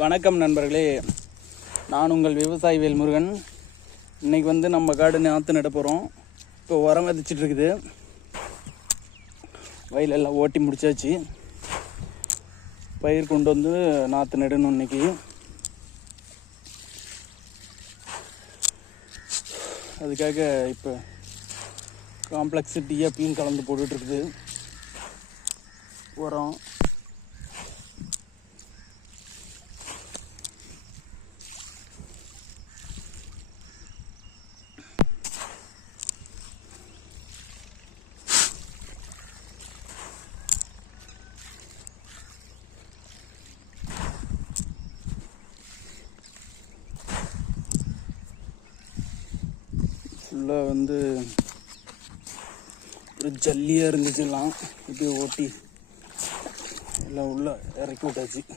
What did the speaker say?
வணக்கம் நண்பர்களே, நான் உங்கள் விவசாயி வேல்முருகன். இன்றைக்கி நம்ம காடு நாற்று நட போகிறோம். இப்போ உரம் விதைச்சிட்டு இருக்குது. வயலெல்லாம் ஓட்டி முடிச்சாச்சு. பயிர் கொண்டு வந்து நாற்று நடணும். இன்றைக்கி அதுக்காக இப்போ காம்ப்ளெக்ஸு டிஏபியும் கலந்து போட்டுட்ருக்குது உரம். ஃபுல்லாக ஒரு ஜல்லியாக இருந்துச்சுலாம். இப்படி ஓட்டி எல்லாம் உள்ளே இறக்கி விட்டாச்சு.